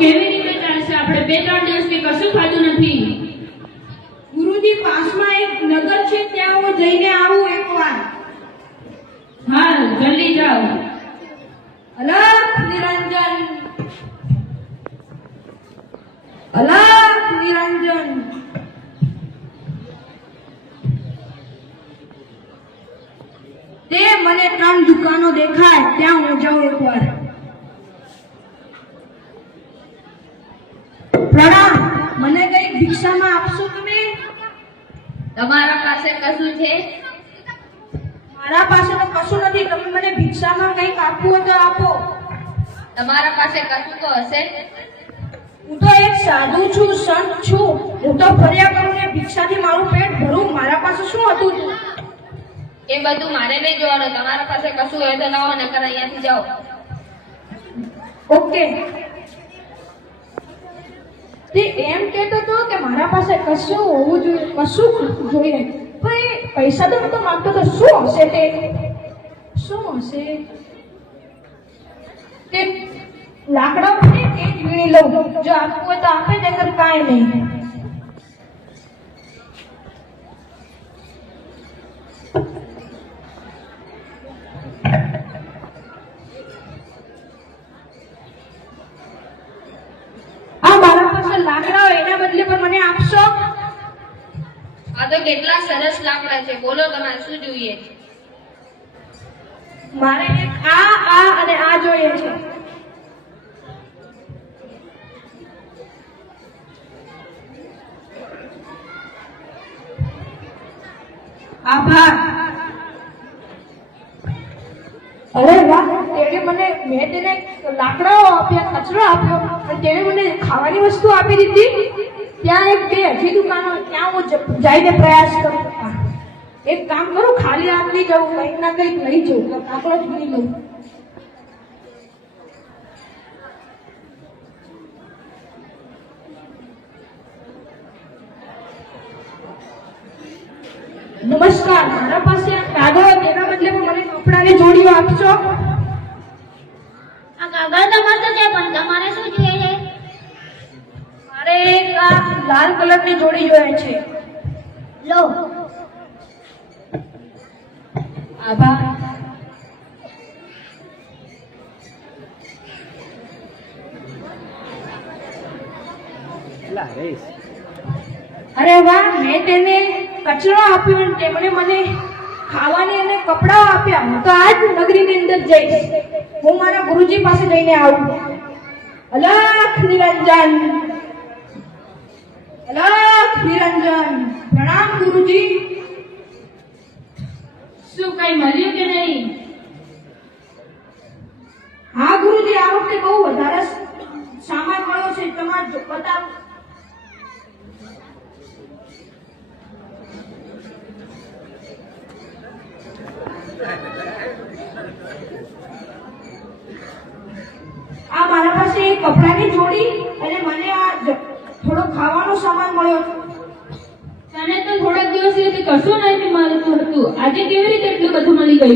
કેવી રીતે ચાલશે? આપણે 2-3 દિવસથી કશું ખાધું નથી. ગુરુજી, પાસમાં એક નગર છે, ત્યાં હું જઈને આવું એકવાર. હા, જલ્દી જાઓ. અલખ નિરંજન, અલખ નિરંજન. તે મને 3 દુકાનો દેખાય, ત્યાં હું જાઉં એકવાર. પ્રણામ, મને કઈ ભિક્ષામાં આપશો તમે? તમારા પાસે કશું છે? મારા પાસે તો કશું નથી. તમે મને ભિક્ષામાં કંઈક આપવું હોય તો આપો. તમારા પાસે કશું તો હશે? હું તો એક સાધુ છું, સંત છું. હું તો ફર્યા કરું ને ભિક્ષાથી મારું પેટ ભરું. મારા પાસે શું હતું? એ બધું મારે નહીં જોવાનું. તમારા પાસે કશું હોય તો લાવો, નકર અહીંયાથી જાઓ. ઓકે. તે એમ કહેતો હતો કે મારા પાસે કશું હોવું જોઈએ, કશું જોઈએ. પણ એ પૈસા તો નતો માંગતો. તો શું હશે તે? શું હશે તે? લાકડા પડે એ જ વીણી લઉં. જો આપવું હોય તો આપે, નકર કાંઈ નહીં. આ મારા પાસે લાકડા હોય, એના બદલે પણ મને આપશો? આ તો કેટલા સરસ લાકડા છે. બોલો, તમારે શું જોઈએ? મારે એક આ અને આ જોઈએ છે. આભાર. અરે વાહ, મેં તેને લાકડાઓ આપ્યા, કચરો આપ્યો, અને તેણે મને ખાવાની વસ્તુ આપી દીધી. ત્યાં એક બે હજી દુકાનો, ત્યાં હું જઈને પ્રયાસ કરું. એક કામ કરું, ખાલી હાથ નહીં જવું, કંઈક ના કંઈક લઈ જવું. લાકડો જ નહીં લઉં. નમસ્કાર, મારા પાસે આ કાગળ, તેના બદલે મને કપડાની જોડીઓ આપશો? આ કાગળ તો મસ્ત છે, પણ તમારે શું જોઈએ છે? મારે એક આ લાલ કલરની જોડી જોઈએ છે. લો. આભાર. અરે વાહ, મેં તેને કચરો આપ્યો અને તેમણે મને ખાવાની અને કપડાઓ આપ્યા. હું તો આજ નગરીની અંદર જઈશ. હું મારા ગુરુજી પાસે જઈને આવું. અલખ નિરંજન, અલખ નિરંજન. પ્રણામ ગુરુજી. શું કઈ મળ્યું કે નહીં? હા ગુરુજી, આ વખતે બહુ વધારે સામાન મળ્યો છે. તમારે બતાવો. આ મારા પાસે એક કપડાની જોડી અને મને આ થોડો ખાવાનો સામાન મળ્યો. તને તો થોડાક દિવસથી કશું નહીં મળતું હતું. આજે કેવી રીતે એટલું બધું મળી ગયું?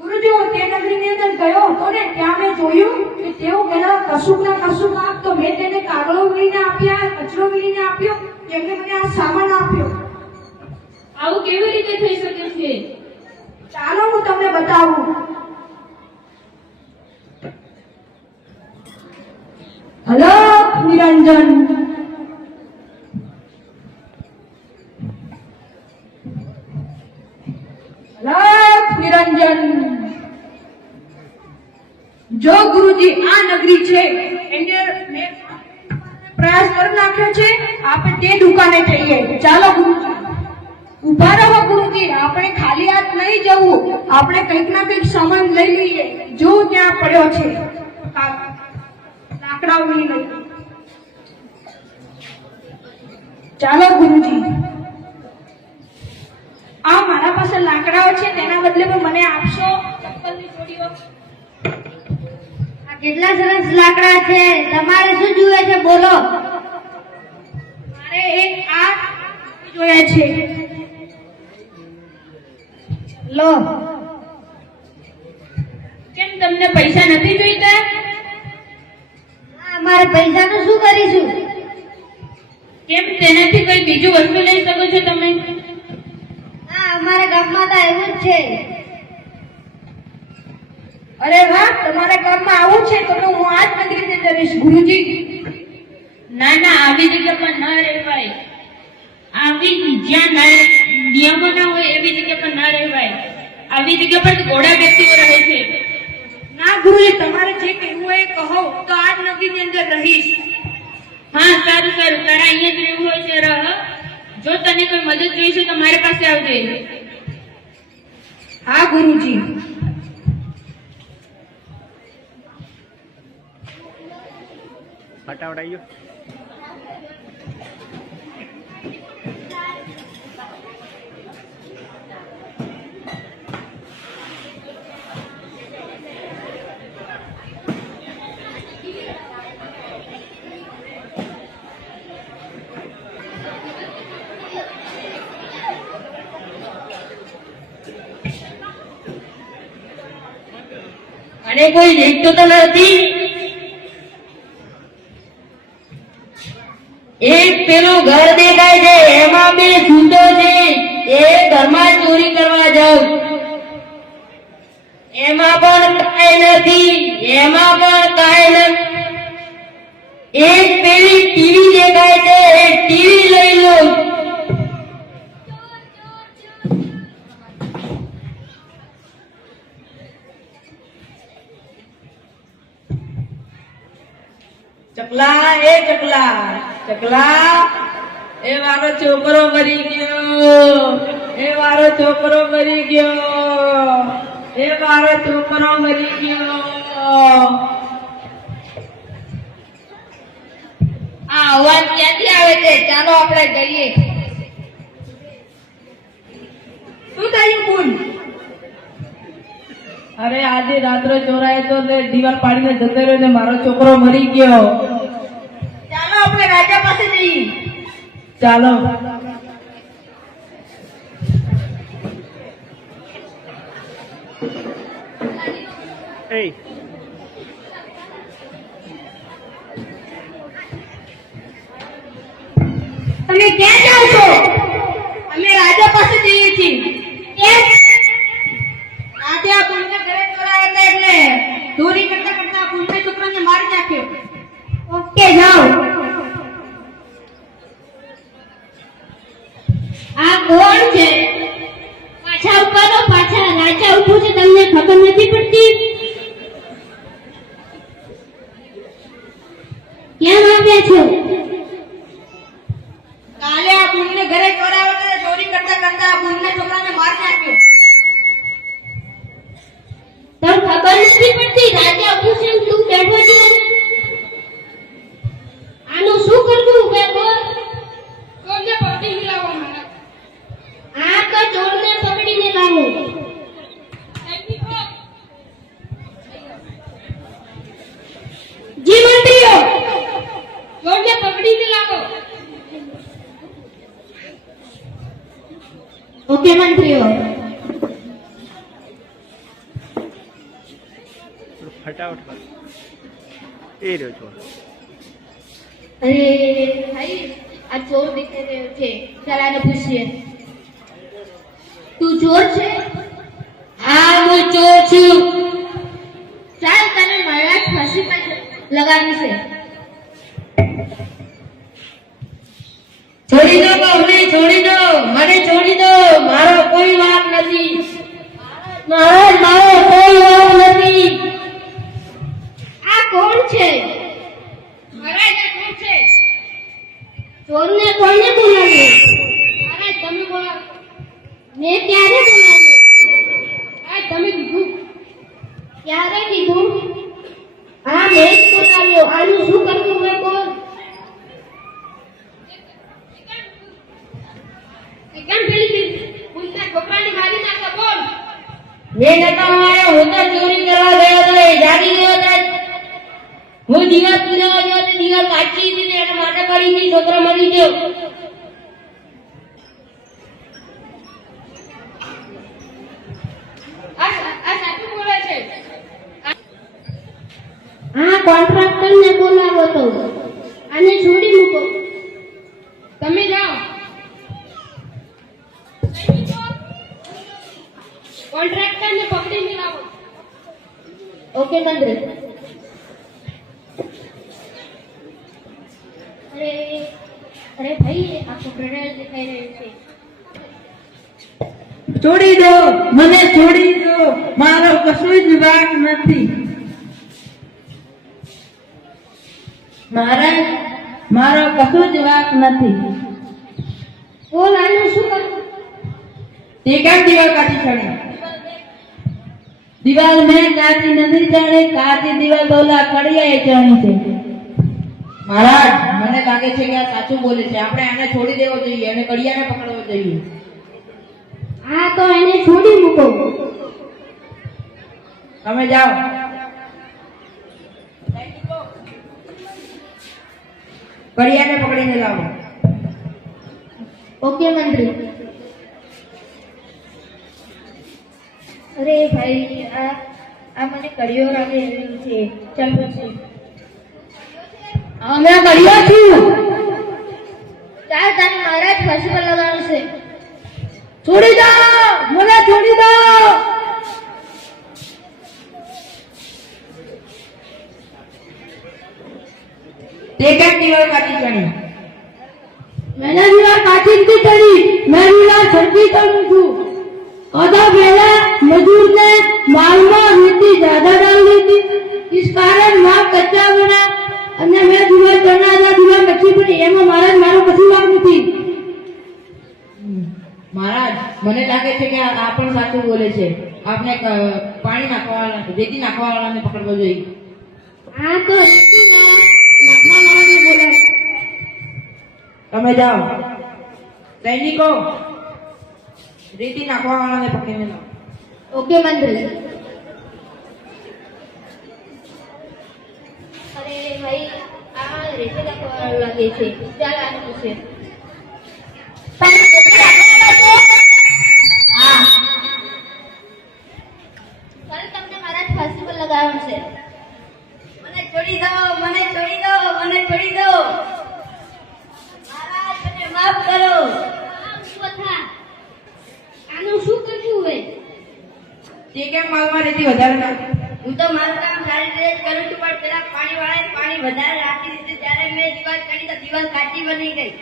ગુરુજી, હું તે નગરીની અંદર ગયો હતો ને, ત્યાં મેં જોયું કે તેઓ પેલા કશુંક ના કશુંક આપતો. મેં તેને કાગળો વીણીને આપ્યા, કચરો વીણીને આપ્યો, તેમને મને આ સામાન આપ્યો. આવું કેવી રીતે થઈ શકે છે? ચાલો હું તમને બતાવું. અલખ નિરંજન, અલખ નિરંજન. જો ગુરુજી, આ નગરી છે, એને મેં પ્રયાસ કરી નાખ્યો છે. આપણે તે દુકાને જઈએ. ચાલો ગુરુજી. ઉભા રહો ગુરુજી, આપણે ખાલી હાથ નહીં જવું. આપણે કંઈક ના કંઈક સામાન લઈ લઈએ. જો ત્યાં પડ્યો છે લાકડાઓ લઈ લઈએ. ચાલો ગુરુજી. આ મારા પાસે લાકડાઓ છે, તેના બદલે મને આપશો ચપ્પલની જોડીઓ? આ કેટલા સરસ લાકડા છે. તમારે શું જોઈએ છે? બોલો. મારે એક આ જોઈએ છે. લો. કેમ તમને પૈસા નથી જોઈતા? અમારે તમારે પૈસાનું શું કરીશું? કેમ તેનાથી કોઈ બીજું વસ્તુ લઈ શકો છો તમે? હા, અમારા ગામમાં તો એવું જ છે. અરે વાહ, તમારા ગામમાં આવું છે તો હું આ જ મંદિરની અંદર રહીશ ગુરુજી. ના ના, આવી જગ્યા પર ન રહેવાય. આવી જ્યાં નિયમો ના હોય એવી જગ્યા પર ન રહેવાય. આવી જગ્યા પર ઘોડા વ્યક્તિઓ રહે છે. ના ગુરુજી, તમારે જે કહેવું હોય એ કહો, તો આ જ નદીની અંદર રહીશ. હા, સારું સારું, તારા અહીંયા જ રહેવું હોય છે રહ. જો તને કોઈ મદદ જોઈશે તો મારી પાસે આવજે. હા ગુરુજી. ફટાફટ આવી ગયો. અને કોઈ દેખતો તો નથી. એક પેલું ઘર દેખાય છે, એમાં બે સૂતો છે. એ ઘરમાં ચોરી કરવા જાઉં. એમાં પણ કાંઈ નથી, એમાં પણ કાંઈ નથી. એક પેલી ટીવી દેખાય છે, એ ટીવી લઈ લઉં. ચકલા, એ ચકલા, ચકલા, એ મારો છોકરો મરી ગયો. એ મારો છોકરો મરી ગયો. એ મારો છોકરો મરી ગયો. આ અવાજ ક્યાંથી આવે છે? ચાલો આપણે જઈએ. શું થયું બોલ? અરે આજે રાત્રે ચોરાય તો ને દીવાલ પાડીને જતો રહ્યો ને મારો છોકરો મરી ગયો. ચાલો આપણે રાજા પાસે જઈએ. ચાલો. એ તમે ક્યાં જાઓ છો? અમે રાજા પાસે જઈએ છીએ. કેમ? આજે આ પુણ્ય ઘરે ચોરાયા હતા એટલે ચોરી કરતા કરતા પુણ્ય છોકરાને મારી નાખ્યો. ઓકે, જાઓ. આ કોણ છે? પાછા ઉપાડો, પાછા. રાજા ઉભો છે, તમને ખબર નથી પડતી? કેમ આવ્યા છો? કાલે આ પુણ્ય ઘરે ચોરાયો હતો, ચોરી કરતા કરતા આ પુણ્ય છોકરાને મારી નાખ્યો. તમને ખબર નથી પડતી? રાજા ઉભો છે, તું બેઠો છે. આનું શું કરવું? બે બોલ. કોને પકડી લાવો મને? આ તો ચોરને પકડીને લાવો. જી મંત્રીઓ, કોને પકડીને લાવો? ઓકે મંત્રીઓ. ફટાફટ કર. એ રહ્યો છો. અરે ભાઈ, આ ચોર દેખાઈ રહ્યો છે. ચાલ આને પૂછીએ. તું ચોર છે? હા, હું ચોર છું. ચાલ તને મારા જ ફાંસી પર લગાવી છે. છોડી દો બહુને, છોડી દો. મને છોડી દો. મારો કોઈ વાંક નથી. મારો કોઈ વાંક નથી. આ કોણ છે? મહારાજ આ કોણ છે? ચોરને કોણે બોલાવ્યો? મહારાજ તમે બોલાવો. મેં ક્યારે બોલાવ્યો? મહારાજ તમે કીધું. ક્યારે કીધું? હા, મેં જ બોલાવ્યો. આનું શું કરવું મેં બોલ. કેમ પેલી પુણ્ય છોકરાને મારી નાખે? બોલ. મેં નતા માર્યા. હું તો ચોરી કરવા ગયો હતો. એ જાગી ગયો હતો. હું દીવા પૂજાવા ગયો હતો. દીવા કાચી હતી ને એને માટે પડી ગઈ. છોકરો મરી ગયો. આ સાચું બોલે છે. હા, કોન્ટ્રાક્ટરને બોલાવો તો આને છોડી મૂકો. તમે જાઓ. કોન્ટ્રાક્ટરને પકડીને લાવો. ઓકે મંત્રી. અરે અરે ભાઈ આ છોકરાને દેખાઈ રહ્યું છે. છોડી દો, મને છોડી દો, મારો કશું જ વાંક નથી. મહારાજ, મારો કશું જ વાંક નથી. બોલ આનું શું કરું? તે કેમ દિવાલ કાઢી ચડી? દિવાલ મેં કાઢી નથી ચડી, કાઢી દિવાલ તો ઓલા કડિયાએ ચડી છે. મહારાજ, મને લાગે છે કે આ સાચું બોલે છે. આપણે આને છોડી દેવો જોઈએ અને કડિયાને પકડવો જોઈએ. હા તો એને છોડી મૂકો. તમે જાઓ. કડિયાને પકડીને લાવો. ઓકે મંત્રી. અરે ભાઈ આ મને કડિયો લાગે રહ્યું છે. ચાલ પછી અમે કડિયા છું. ચાલ તને મહારાજ ફાંસી પર લગાવવાનું છે. છોડી દો, મને છોડી દો. તે કેમ દિવાલ કાઢી ચડી? मैंने दीवार काटी नहीं चढ़ी, मैं दीवार चढ़ती चढ़ू छू. कदा पहला मजदूर ने माल में मिट्टी ज्यादा डाल दी थी, इस कारण माल कच्चा बना અને મેં દीवार ચડના હતા. दीवार કચ્છી પડી એમાં મહારાજ મારો કશું વાંક નથી. મહારાજ, મને લાગે છે કે આ પણ સાચું બોલે છે. આપણે પાણી નાખવાવાળા, રેતી નાખવાવાળાને પકડવો જોઈએ. આ તો નાખવા વાળાને બોલાવો. તમે જાઓ. સૈનિકો, રેતી નાખવાવાળાને પકડીને લાવો. ઓકે મંત્રી. અરે ભાઈ આ રેતી નાખવા લાગે છે. ચાલ આનું છે. ચાલ તમને મહારાજ ફાંસી પર લગાવવાનું છે. મને છોડી દો, મને છોડી દો, મને છોડી દો. મહારાજ, મને માફ કરો. આનું શું કર્યું હોય? તે કેમ માલમાં રેતી વધારે નાખી? હું તો મારું કામ સારી રીતે જ કરું છું, પણ પેલા પાણીવાળાએ પાણી વધારે રાખી દીધું. ત્યારે મેં દિવાલ કરી તો દિવાલ કાચી બની ગઈ.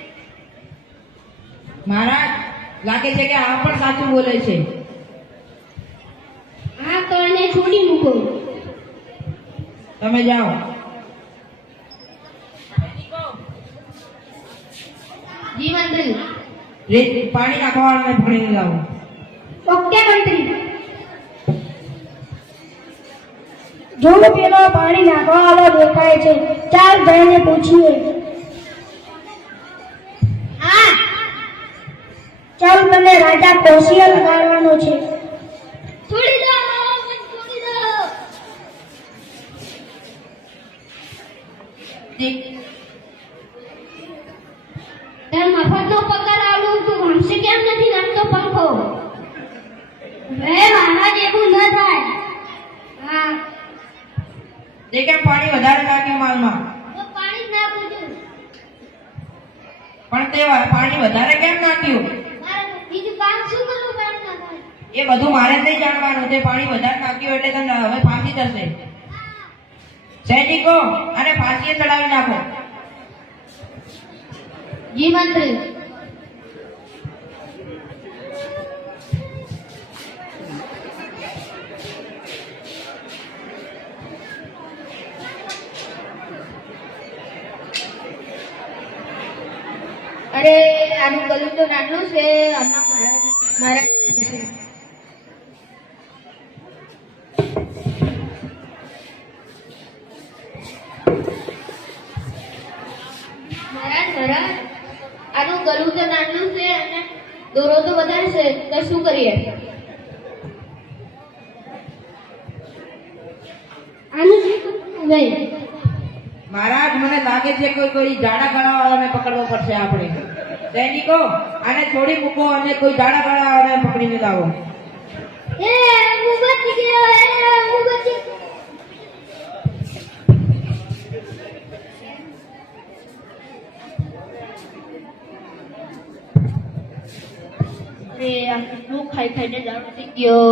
મહારાજ, લાગે છે કે આ પણ સાચું બોલે છે. હા તો એને છોડી મૂકો. તમે જાઓ. જી મંત્રી. પાણી નાખવાવાળાને પકડીને લાવો. ઓકે મંત્રી. જો પેલો પાણી નાખવા વાળો દેખાય છે, ચાલ ભાઈને પૂછીએ. હા ચાલ મને રાજા કોશિયા લગાડવાનો છે. છોડી દો, મને છોડી દો. તાર મફતનો પગાર આલું તું હમશે કેમ નથી રમતો પંખો? બે મહારાજ એવું ન થાય. હા તે કેમ પાણી વધારે નાખ્યું માલમાં? તો પાણી જ નાખું છું. પણ તે પાણી વધારે કેમ નાખ્યું? મારે બીજું કામ શું કરવું પાણી ના થાય? એ બધું મારે જ નહીં જાણવાનું. તે પાણી વધારે નાખ્યું એટલે તને હવે ફાંસી થશે. સૈનિકો, અને ફાંસીએ ચડાવી નાખો. જી મંત્રી. અરે આનું ગલું તો નાનું છે. આના મારા મહારાજ આનું ગલું તો નાનું છે અને દોરો તો વધારે છે. તો શું કરીએ? આનું શું કરવું ભાઈ? મહારાજ, મને લાગે છે કે કોઈ જાડા ગળાવાળાને પકડવો પડશે આપણે. સૈનિકો, આને છોડી મૂકો અને કોઈ જાડા ગળાવાળાને પકડીને લાવો. એ હું બચી ગયો, હું બચી ગયો. ખાઈ ખાઈને જાડો થઈ ગયો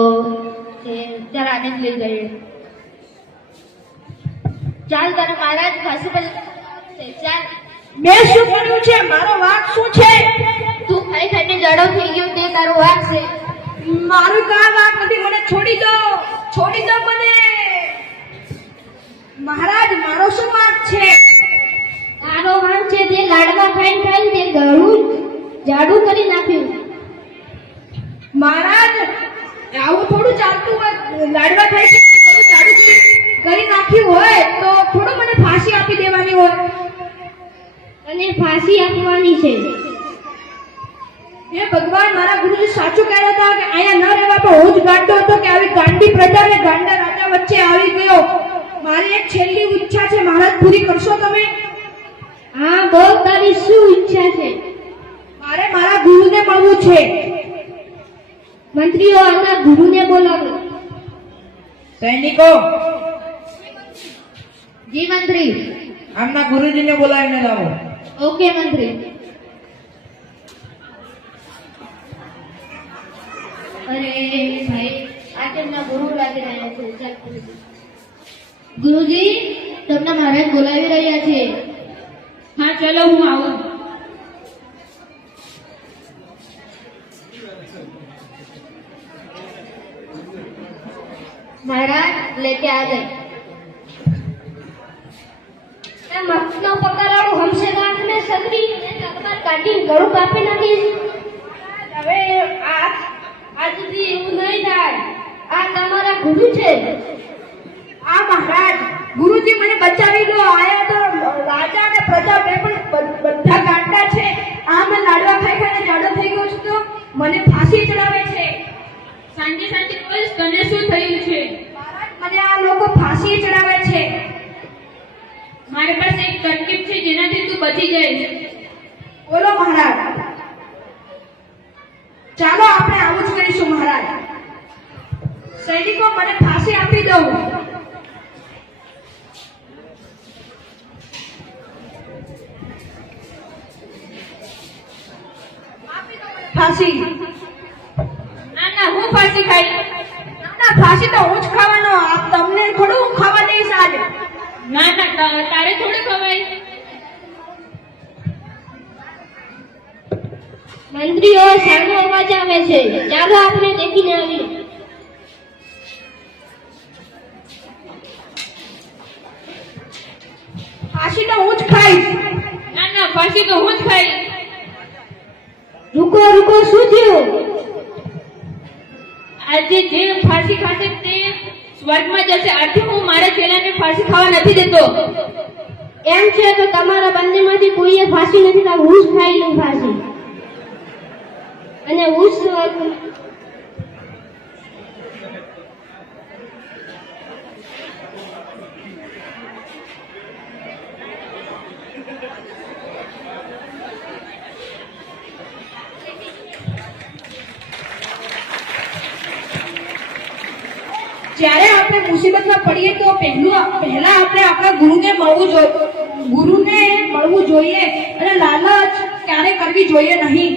ચાલ આને જ લઈ જઈએ ચાલ તારે મહારાજ ફાંસી પર ચાલ મેં શું કર્યું છે? મારો વાંક શું છે? તું ખાઈ ખાઈને જાડો થઈ ગયો તે તારો વાંક છે મારું કાંઈ વાંક નથી. મને છોડી દો મને. મહારાજ મારો શું વાંક છે? તારો વાંક છે તે લાડવા ખાઈને ખાઈને તે ગળું જાડું કરી નાખ્યું મહારાજ આવું થોડું ચાલતું હોય. લાડવા ખાઈ કે ગળું જાડું કરી નાખ્યું હોય તો થોડું મને ફાંસી આપી દેવાની હોય. અને ફાંસી આપવાની છે હે ભગવાન, મારા ગુરુજી સાચું કહેતા હતા કે અહીંયા ન રહેવા પણ હું જ ગાંડો હતો કે આવી ગાંડી પ્રજા ને ગાંડા રાજા વચ્ચે આવી ગયો. મારી એક છેલ્લી ઈચ્છા છે મહારાજ, પૂરી કરશો તમે? હા બોલ તારી શું ઈચ્છા છે મારે મારા ગુરુને મળવું છે. મંત્રીઓ આના ગુરુને બોલાવો સૈનિકો જી મંત્રી આમના ગુરુજીને બોલાવીને લાવો. ઓકે મંત્રી અરે ભાઈ આ તેમના ગુરુ લાગી રહ્યા છે ચાલ ગુરુજી તમને મહારાજ બોલાવી રહ્યા છે હા ચલો હું આવું. महाराज लेके आ गए મતનો પકડાડું હમસે ગાંઠ ને સતરી ને તકવાર કાઢી ગળું કાપી નાખી હવે આજથી એવું નહીં થાય આ તમારા ગુરુ છે આ મહારાજ ગુરુજી મને બચાવી લો. આયા તો રાજા અને પ્રજા બે પણ બધા ગાંડા છે. આ મેં લાડવા ખાઈ ખાઈને જાડો થઈ ગયો છું તો મને ફાંસી ચડાવે છે. સાંજે સાંજે બસ તને શું થયું છે? મહારાજ મને આ લોકો ફાંસી ચડાવે છે. મારી પાસે એક તરકીબ છે જેનાથી તું બચી જઈશ. બોલો મહારાજ. ચાલો આપણે આવું જ કરીશું મહારાજ. સૈનિકો મને ફાંસી આપી દો. ફાંસી. ના ના હું ફાંસી ખાઈ. ના ફાંસી તો હું જ ખાવાનો. આ તમને થોડું હું ખાવા દઈશ આજે. ના ના તારે થોડું ખવાય. મંત્રીઓ સામે અવાજ આવે છે ચાલો આપણે દેખીને આવીએ ફાંસી તો હું જ ખાઈશ. ના ના ફાંસી તો હું જ ખાઈ. રૂકો રૂકો શું થયું આજે જે ફાંસી ખાશે તે સ્વર્ગમાં જશે. આથી હું મારા ચેલાને ફાંસી ખાવા નથી દેતો. એમ છે તો તમારા બંનેમાંથી કોઈએ ફાંસી નથી તો હું જ ખાઈ લઉં ફાંસી અને હું જ જ્યારે આપણે મુસીબતમાં પડીએ તો પહેલા આપણે આપણા ગુરુને મળવું જોઈએ અને લાલચ ક્યારે કરવી જોઈએ નહીં.